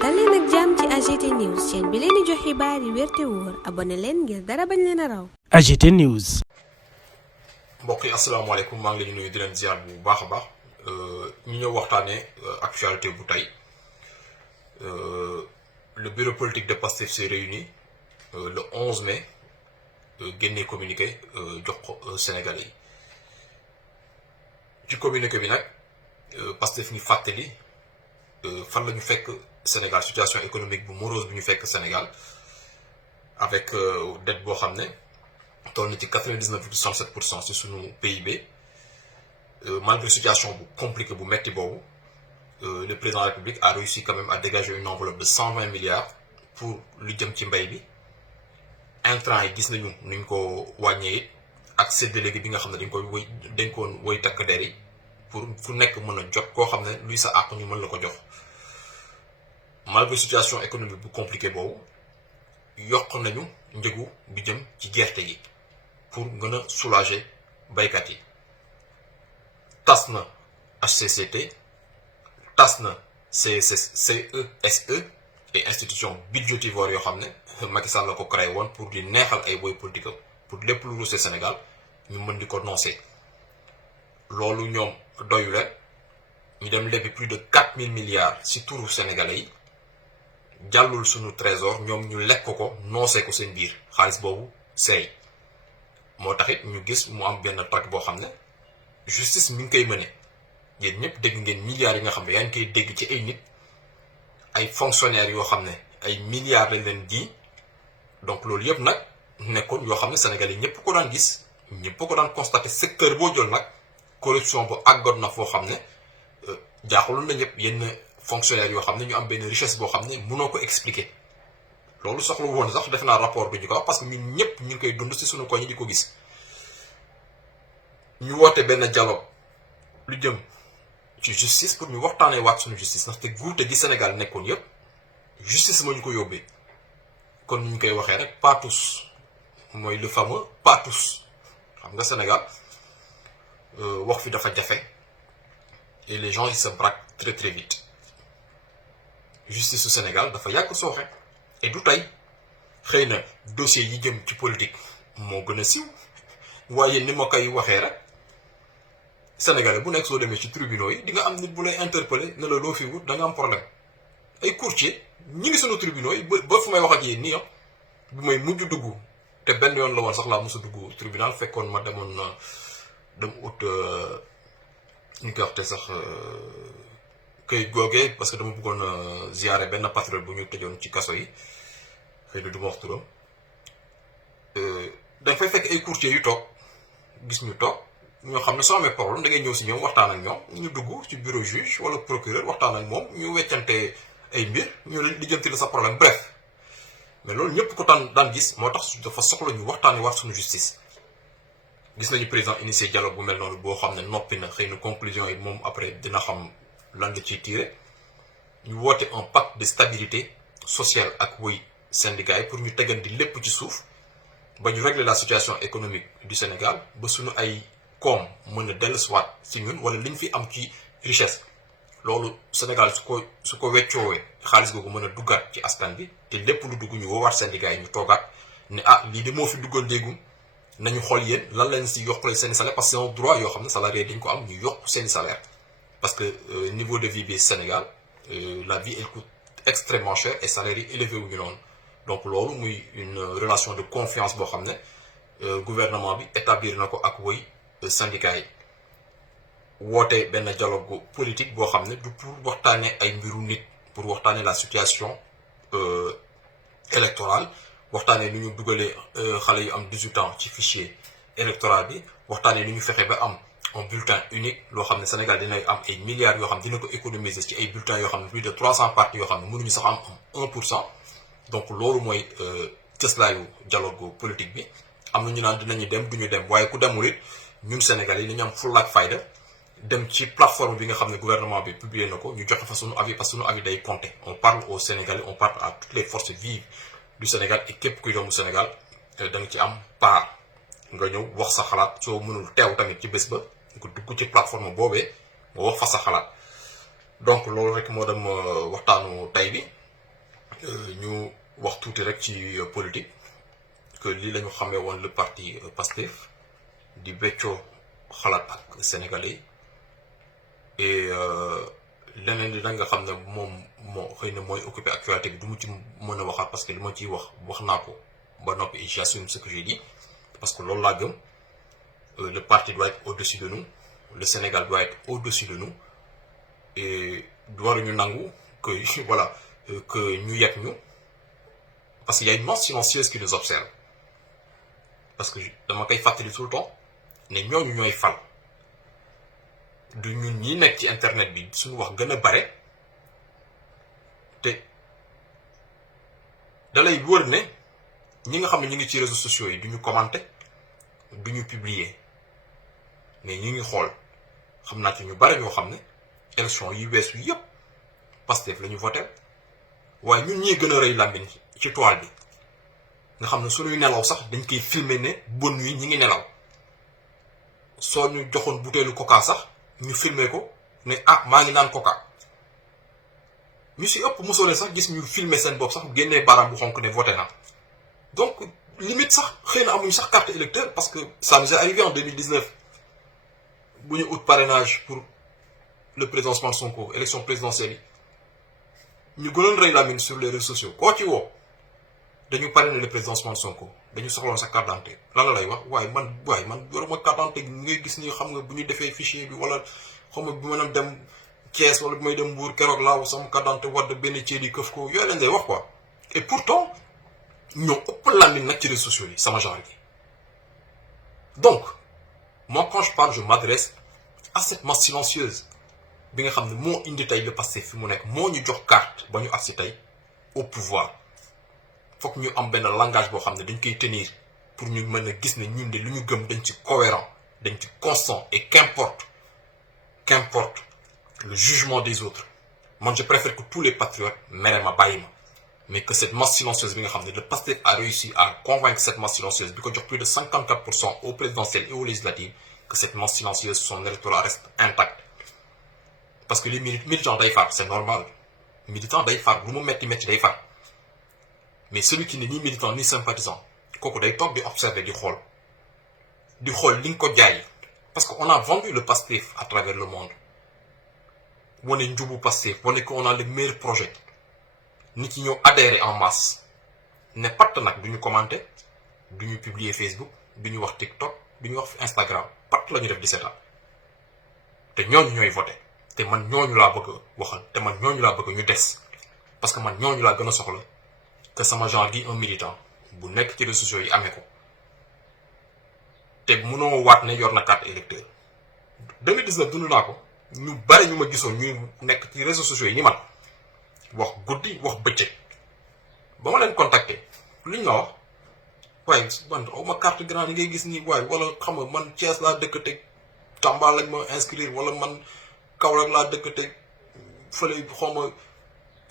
dal leen ak jàmm ci AGT News chaîne bi leen di jox xibaar yi wér te wóor abonné leen ngir dara bañ leen a raw. AGT News. mbokk yi asalaamaaleykum maa ngi leen di nuyu di leen ziar bu baax a baax ñu ñëw waxtaanee actualité bu tey le bureau politique de Pastef s'est réuni le 11 mai génnee communiqué jox ko Sénégalais yi ci communiqué bi nag Pastef ñu fàttali fan la ñu fekk Sénégal situation économique bu morose bi ñu fekk Sénégal avec dette boo xam ne toll na ci 99,67% ci sunu PIB malgré situation bu compliquée bu metti boobu le président de la République a réussi quand même à dégager une enveloppe de 120 milliards pour lu jëm ci mbay bi intrants yi gis nañu nuñ ko wàññee it ak séddale bi nga xam ne dañ koon woy takk der yi pour fu nekk mën a jot koo xam ne luy sa àq ñu mën la ko jox malgré situation économique bu compliquée boobu yokk nañu njëgu bi jëm ci gerte gi pour gën a soulager baykat yi tas na HCCT tas na CESE et institution budgétivore yoo xam ne Macky Sall la ko créé woon pour di neexal ay boy politique pour lépp lu ruuse Sénégal ñu mën di ko noncé loolu ñoom doyu leen ñu dem lebi plus de 4000 milliards ci turu sénégalais yi jàllul suñu trésor ñoom ñu lekk ko noncé ko seen biir xaalis boobu seey moo taxit ñu gis mu am benn traque boo xam ne justice mi ngi koy mëne yéen ñëpp dégg ngeen milliards yi nga xam ne yaa ngi koy dégg ci ay nit ay fonctionnaires yoo xam ne ay milliards lañ leen ji donc loolu yëpp nag nekkoon yoo xam ne sénégalais ñëpp ko daan gis ñëpp ko daan constaté secteur boo jël nag corruption bu àggoon na foo xam ne jaaxaloon na ñëpp yenn fonctionnaires yoo xam ne ñu am benn richesse boo xam ne mënoo ko expliquer loolu soxla woon sax def naa rapport bi ñu ko wax parce que ñun ñëpp ñu ngi koy dund ci suñu koñ yi di ko gis ñu woote benn dialogue lu jëm ci justice pour ñu waxtaanee waat suñu justice ndaxte guute gi Sénégal nekkoon yëpp justice moo ñu ko yóbbee kon ñu koy waxee rek pas tous mooy le fameux pas tous xam nga Sénégal wax fi dafa jafe et les gens ils se braquent très très vite justice su Sénégal dafa yàgg sooxe et du tey xëy na dossier yi jëm ci politique moo gën a siiw waaye ni ma koy waxee rek Sénégalais bu nekk soo demee ci tribunaux yi di nga am nit bu lay interpeller ne la loo fi wut da nga am problème ay courtier ñi ngi sunu tribunaux yi ba fu may wax ak yéen nii bu may mujj dugg te benn yoon la woon sax laa mos a dugg tribunal fekkoon ma demoon dem ut ñu koy wax te sax këyit googee parce que dama bëggoon ziyaare benn patriote bu ñu tëjoon ci kaso yi xëy na du ma wax turam dañ fay fekk ay courtier yu toog gis ñu toog ñoo xam ne soo amee problème da ngay ñëw si ñoom waxtaan ak ñoom ñu dugg ci bureau juge wala procureur waxtaan ak moom ñu weccante ay mbir ñu lijjanti la sa problème bref mais loolu ñëpp ko daan gis moo tax dafa soxla ñu waxtaanee waat suñu justice. gis nañu président initié dialogue bu mel noonu boo xam ne noppi na xëy na conclusion yi moom après dina xam lan la ciy tiré ñu woote un pacte de stabilité sociale ak woy syndicats yi pour ñu tegandi lépp ci suuf ba ñu régler la situation économique du Sénégal ba suñu ay koom mën a dellusiwaat ci ñun wala liñ fi am ci richesse loolu Sénégal su ko weccoowee xaalis googu mën a duggaat ci askan bi te lépp lu dugg ñu woowaat syndicats yi ñu toogaat ne lii de moo fi duggal léegum nañu xool yéen lan lañ si yokkale seen salaire parce que c'est un droit yoo xam ne salarié dañ ko am ñu yokk seen salaire parce que niveau de vie bi Sénégal la vie elle coûte extrêmement cher et salaire yi élevé wu ñu noonu donc loolu muy une relation de confiance boo xam ne gouvernement bi établir na ko ak woy syndicats yi woote benn dialogue politique boo xam ne du pour waxtaanee ay mbiru nit pour waxtaanee la situation électorale waxtaanee nu ñu dugalee xale yu am 18 ans ci fichier électoral bi waxtaanee nu ñu fexe ba am un bulletin unique loo xam ne Sénégal dinay am ay milliards yoo xam ne dina ko économiser ci ay bulletins yoo xam ne plus de 300 partis yoo xam ne mënuñu sax am 1%. donc loolu mooy cëslaayu dialogue politique bi am na ñu naan dinañu dem duñu dem waaye ku demul it ñun Sénégal yi dañu am fulla ak fayda dem ci plateforme bi nga xam ne gouvernement bi publié na ko ñu joxe fa sunu avis parce que sunu avis day compter on parle aux Sénégalais on parle à toutes les forces vives du Sénégal et képp kuy doomu Sénégal da nga ci am part nga ñëw wax sa xalaat soo mënul teew tamit ci bés ba nga dugg ci plateforme boobee nga wax fa sa xalaat donc loolu rek moo dem waxtaanu tey bi ñu wax tuuti rek ci politique que lii la ñu xamee woon le parti Pastef di weccoo xalaat ak sénégalais et leneen li da nga xam ne moom moo xëy na mooy occupé actualité bi du mu ci mën a waxaat parce que li ma ciy wax naa ko ba noppi et j'assume ce que j'ai dit parce que loolu laa gëm. Le parti doit être au-dessus de nous, le Sénégal doit être au-dessus de nous et waruñu nangu que voilà que ñu yegg ñu parce qu'il y a une masse silencieuse qui nous observe parce que dama koy fàttali tout le temps ne ñooñu ñooy fal du ñun ñi nekk ci internet bi suñu wax gën a bare te dalay wër ne ñi nga xam ne ñu ngi ci réseaux sociaux yi duñu commenter duñu publier mais ñu ngi xool xam naa ci ñu bare ñoo xam ne élection yi weesu yépp Pastef la ñu voté waaye ñun ñii gën a rëy làmmiñ ci toile bi nga xam ne suñuy nelaw sax dañ koy filmer ne bon yi ñi ngi nelaw soo ñu joxoon butéelu coca sax ñu filmer ko ne ah maa ngi naan coca ñu si ëpp mosoo leen sax gis ñu filmer seen bopp sax génnee baaraam bu xonk ne voté na donc limite sax xëy na amuñu sax carte électeur parce que ça nous est arrivé en 2019 bu ñu ut parrainage pour le président Ousmane Sonko élection présidentielle yi ñu gënoon rëy làmmiñ sur les réseaux sociaux koo ci woo dañu parrainer le président Ousmane Sonko dañu soxloon sa carte d'identité lan la lay wax waaye man yoruma carte d'identité ngay gis ni xam nga bu ñu defee fichier bi wala xam nga bu ma dem Thiès wala bu may dem Mbour keroog laa wax sama carte d'identité wadd benn ceeb yi këf ko yooyu lañ lay wax quoi et pourtant ñoo ëpp làmmiñ nag ci réseaux sociaux yi sama genre gi donc moi quand je parle je m'adresse à cette masse silencieuse bi nga xam ne moo indi tey le passé fi mu nekk moo ñu jox carte ba ñu agsi tey au pouvoir foog ñu am benn langage boo xam ne dañ koy tenir pour ñu mën a gis ne ñun de lu ñu gëm dañ ci cohérent dañ ci constant et qu'importe le jugement des autres man je préfère que tous les patriotes mere ma bàyyi ma mais que cette masse silencieuse bi nga xam ne le Pastef a réussi à convaincre cette masse silencieuse bi ko jox plus de 54% aux présidentielles et aux législatives que cette masse silencieuse son électorat reste intact parce que les militants day far c'est normal militant day far lu mu metti day far mais celui qui n'est ni militant ni sympathisant kooku day toog di observer di xool li nga ko jaay parce que on a vendu le Pastef à travers le monde wane njubu Pastef wane qu'on a les meilleurs projets nit ñi ñëw adhérer en masse ne patt nag duñu commenter duñu publier Facebook duñu wax TikTok duñu wax Instagram patt la ñu def 17 ans te ñooñu ñooy voté te man ñooñu laa bëgg a waxal te man ñooñu laa bëgg ñu des parce que man ñooñu laa gën a soxla que sama genre gi un militant bu nekk ci réseaux sociaux yi amee ko te mënoo waat ne yor na carte électeur 2019 dund naa ko ñu bari ñu ma gisoon ñuy nekk ci réseaux sociaux yi ni man wax guddi wax bëccëg ba ma leen contacter luñ la wax waaye man aw ma carte grand yi ngay gis nii waaye wala xam nga man Thiès laa dëkk teg Tamba lañ ma inscrire wala man Kaolack laa dëkk teg fële xaw ma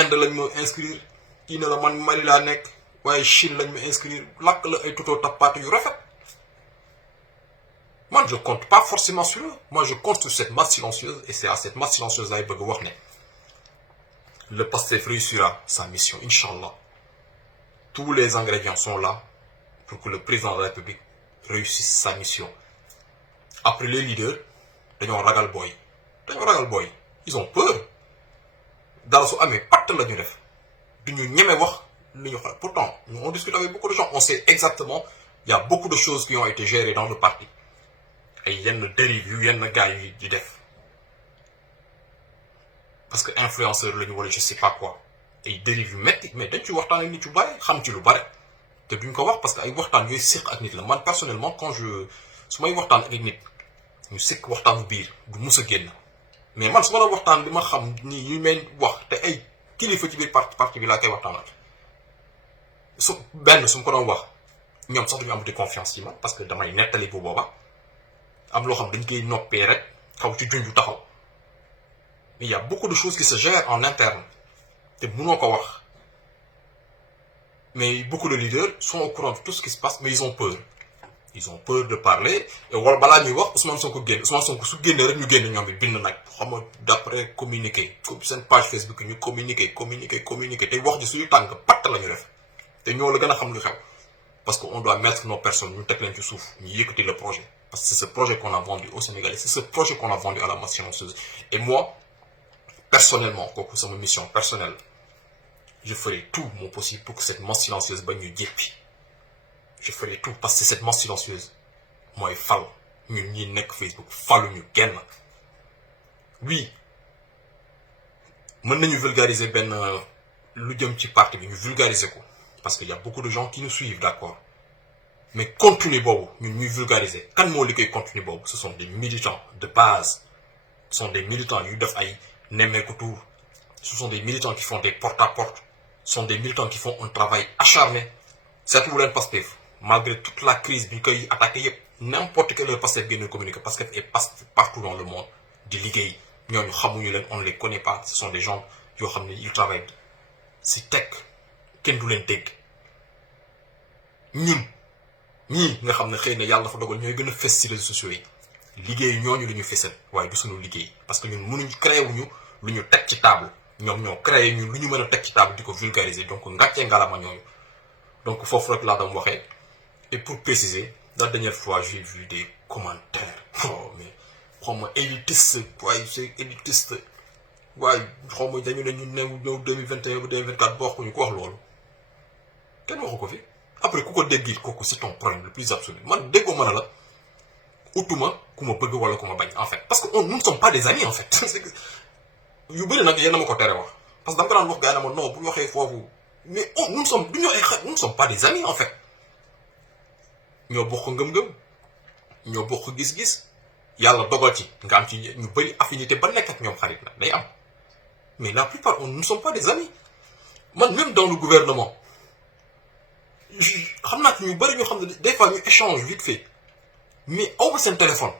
Inde lañ ma inscrire kii ne la man Mali laa nekk waaye Chine lañ ma inscrire làkk la ay toto tappaatu yu rafet man je compte pas forcément sur eux moi je compte sur cette masse silencieuse et c'est à cette masse silencieuse laay bëgg wax ne le Pastef réussira sa mission Inch'Allah tous les ingrédients sont là pour que le président de la République réussisse sa mission après les leaders dañoo ragal booy ils ont peur dara su amee patt la ñu def duñu ñeme wax li ñu xam pourtant on discute avec beaucoup de gens on sait exactement il y a beaucoup de choses qui ont été gérées dans le parti ay yenn dérive yu yenn gars yi di def parce que influenceur la ñu wala je sais pas quoi ay dérive yu metti mais dañ ci waxtaan ak nit yu bari xam ci lu bari te duñ ko wax parce que ay waxtaan yooyu séq ak nit la man personnellement quand su may waxtaan ak nit ñu séq waxtaanu biir du mus a génn mais man su ma la waxtaan li ma xam ni ñu may wax te ay kilifa ci biir parti bi laa koy waxtaanal su ma ko doon wax ñoom sax duñu amati confiance ci man parce que damay nettali bu booba am loo xam dañ koy noppee rek xaw ci junju taxaw mais il y a beaucoup de choses qui se gèrent en interne te mënoo ko wax mais beaucoup de leaders sont au courant de tout ce qui se passe mais ils ont peur ils ont peur de parler et wala balaa ñuy wax Ousmane Sonko su génnee rek ñu génn ñoom it bind nag xam nga d'après communiqué seen page Facebook ñu communiqué te wax ji suñu tànk patt la ñu def te ñoo la gën a xam lu xew parce que on doit mettre nos personnes ñu teg leen ci suuf ñu yëkkati le projet parce que c'est ce projet qu'on a vendu aux Sénégalais, c'est ce projet qu'on a vendu à la masse silencieuse et moi personnellement kooku sama mission personnelle je ferai tout mon possible pour que cette masse silencieuse ba ñu jéppi je ferai tout parce que cette masse silencieuse mooy fal ñun ñi nekk Facebook faluñu kenn oui mën nañu vulgariser benn lu jëm ci parti bi ñu vulgariser ko parce que y a beaucoup de gens qui nous suivent d'accord mais contenu boobu ñun ñuy vulgariser kan moo liggéey contenu boobu ce sont des militants de base ce sont des militants yu def ay nemmeeku tour ce sont des militants qui font des porte-à-porte ce sont des militants qui font un travail acharné seetlu leen Pastef malgré toute la crise bi ñu koy attaqué yëpp n'importe quel Pastef génn communiqué parce que est partout dans le monde di liggéey ñooñu xamuñu leen on ne les connaît pas ce sont des gens yoo xam ne ils travaillent si tech kenn du leen dégg ñun ñii nga xam ne xëy na yàlla dafa dogal ñooy gën a fës ci réseaux sociaux yi liggéey ñooñu lu ñu fësal waaye du suñu liggéey parce que ñun mënuñ créé wuñu lu ñu teg ci table ñoom ñoo créé ñu lu ñu mën a teg ci table di ko vulgariser donc ngàccee ngalama ñooñu donc foofu rek laa doon waxee et pour préciser la dernière fois j'ai vu des commentaires oh mais xaw ma élitiste waaye c'est élitiste waaye xaw ma dañu ne ñu ñëw 2021 ba 2024 boo waxuñu ko wax loolu kenn waxu ko fi après ku ko dégg kooku c'est ton problème le plus absolu man déggoo mën a la utuma ku ma bëgg wala ku ma bañ en fait parce que nous ne sommes pas des amis en fait yu bëri nag yéen a ma ko tere wax parce que dama ko daan wax gars yi na ma non bu waxee foofu mais nous sommes du ñu ay xarit nous ne sommes pas des amis en fait ñoo bokk ngëm-ngëm ñoo bokk gis-gis yàlla dogal ci nga am ci ñu bëri affinité ba nekk ak ñoom xarit nag day am mais la plupart nous ne sommes pas des amis man même dans le gouvernement xam naa ci ñu bëri ñoo xam ne des fois ñu échange vite fait mais aw ma seen téléphone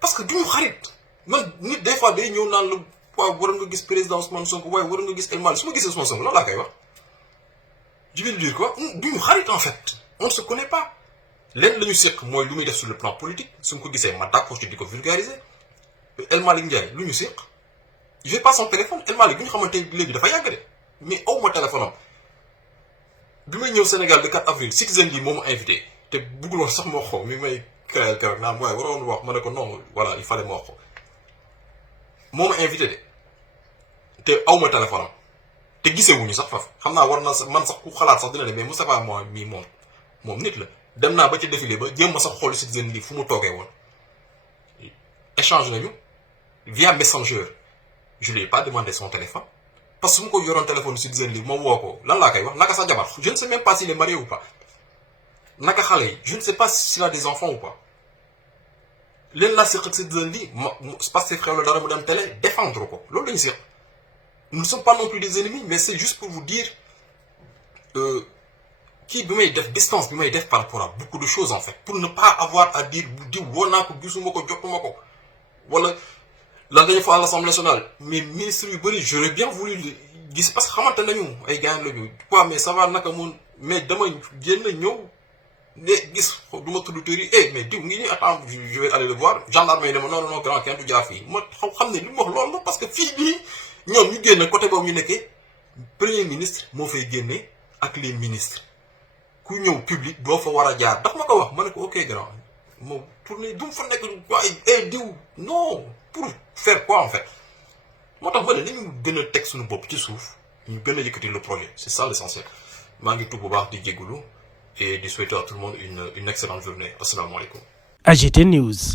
parce que duñu xarit man nit des fois day ñëw naan la waaw war nga gis président Ousmane Sonko waaye war nga gis El Malick su ma gisee Ousmane Sonko loolu laa koy wax je vais lui dire quoi duñu xarit en fait on ne se connaît pas lenn la ñu seq mooy lu muy def sur le plan politique su ma ko gisee ma d'accord ci di ko vulgariser El Malick Ndiaye lu ñu seq je pas son téléphone El Malick bi ñu xamante léegi dafa yàgg de mais aw ma téléphone am bi may ñëw Sénégal le 4 avril Citizen lii moo ma invité te bëgguloon sax ma wax ko mi may créer keroog naan waaye waroon wax ma ne ko non voilà il fallait ma wax ko moo ma invité de te aw ma téléphone am te gisewuñu sax faf xam naa war na sax man sax ku xalaat sax dina ne mais Moustapha moi mii moom nit la dem naa ba ci défilé ba jéem ma sax xool Citizen lii fu mu toogee woon échange nañu via Messenger je lui ai pas demandé son téléphone parce que su ma ko yoroon téléphone Citizen lii ma woo ko lan laa koy wax naka sa jabar je ne sais même pas s'il est marié ou pas naka xale yi je ne sais pas s'il a des enfants ou pas leen laa seq ak Citizen lii ma parce que xew la dara mu dem télé défendre ko loolu lañu seq nous ne sommes pas non plus des ennemis mais c'est juste pour vous dire kii bi may def distance bi may def par rapport à beaucoup de choses en fait pour ne pas avoir à dire bu diw woo naa ko gisuma ko jotuma ko wala la dernière fois à l'Assemblée nationale mais ministres yu bëri j'aurais bien voulu gis parce que xamante nañu ay gars lañu quoi mais ça va naka mun mais dama génn ñëw ne gis du ma tudd tër yi mais diw ngi ñuy attends je vais aller le voir gendarme yi ne ma non grand kenn du jaar fii ma xam ne li mu wax loolu la parce que fii bii ñoom ñu génn côté boobu ñu nekkee premier ministre moo fay génne ak les ministres ku ñëw public doo fa war a jaar daf ma ko wax ma ne ko ok grand moom tourné du mu fa nekk waaye diw non pour faire quoi en fait moo tax ma ne nañu gën a teg suñu bopp ci suuf ñu gën a yëkkati le projet c'est ça l'essentiel maa ngi tudd bu baax di jégalu et di souhaiter à tout le monde une excellente journée asalaamaaleykum. AGT News.